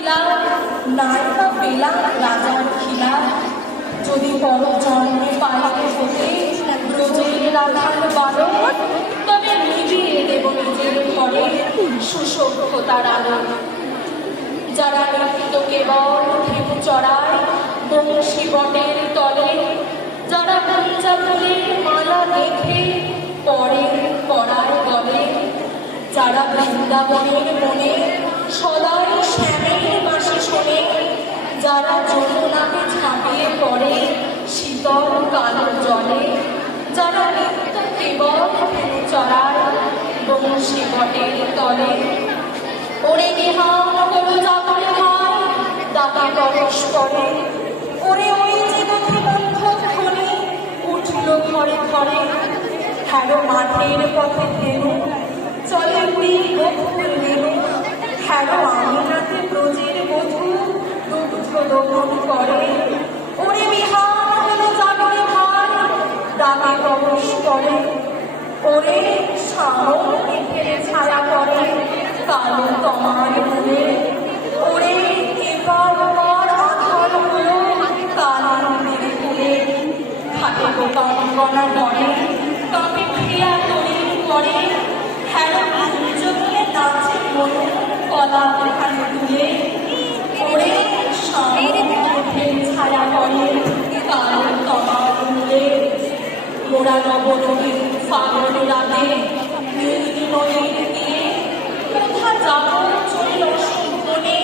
খিলা নাই বা পেলাম রাজার খিলা, যদি পর জন্মে পাইতে হতে ব্রজের রাধার বালক, তবে নিবিয়ে দেব নিজের ঘরে সুসভ্যতার আলো। যারা নৃত্য কেবল ভেবু চড়ায় বংশী বটের তলে, যারা পঞ্চা ফুলের মালা দেখে পরে পড়ায় গলে, যারা বৃন্দাবনের মনে সদাই শ্যামের বাঁশি শোনে, যারা যমুনাকে ঝাঁপিয়ে পড়ে শীতল কালো জলে, যারা নিত্য কেবল ভেবু চড়ায় বংশী বটের তলে, ওরে নিহার হলো জাগরে ভাই দাতা পরস্পরে, ওরে ওই যে দক্ষি বন্ধক্ষণে উঠল ঘরে ঘরে, হ্যালো মাঠের পথে ধেনু চলে উড়ি বধুর রেণু, হ্যালো আমিনাতে ব্রজের বধূ দুগ্ধ দমন করে, ওরে বিহার হলো জাগরে ভাই দাতা পরস্পরে, ওরে শামক মেঘের ছায়া করে কালো তোমার মনে, ওরে এবার ওবার আধার হলো কালার মেরে ফুলে, থাকে গোপাঙ্গনা নড়ে তবে ক্রিয়া তৈরি করে, হ্যালো জমিয়ে নাচে মনে কলা এখানে তুলে, ওরে শামক মেঘের ছায়া করে কালো তোমার মূলে, মোরা নবনবীর ফাগুন রাতে নীল নদীর দিয়ে কোথা যাব চলিল শুভনে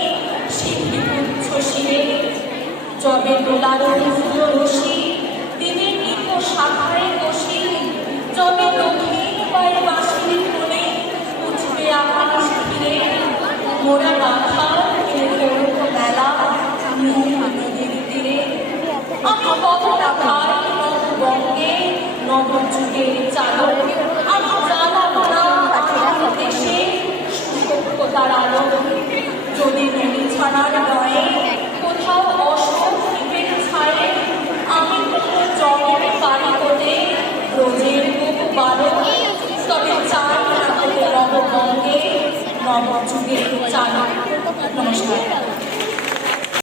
সিদ্ধি পুচ্ছ শিরে, যবে দোলার ফুল রশি দিবে নিত শাখায় বসি, যবে দক্ষিণ পায়ে বাঁশির কোণে উঠবে আকাশ ঘিরে, মোরা রাখা মেলা নীল নদীর তীরে, আমি কত টাকার নববঙ্গে নবযুগের চালক, আমি জ্বালাবো না আমার দেশে সুসভ্যতার আলো, যদি নদী ছাড়ার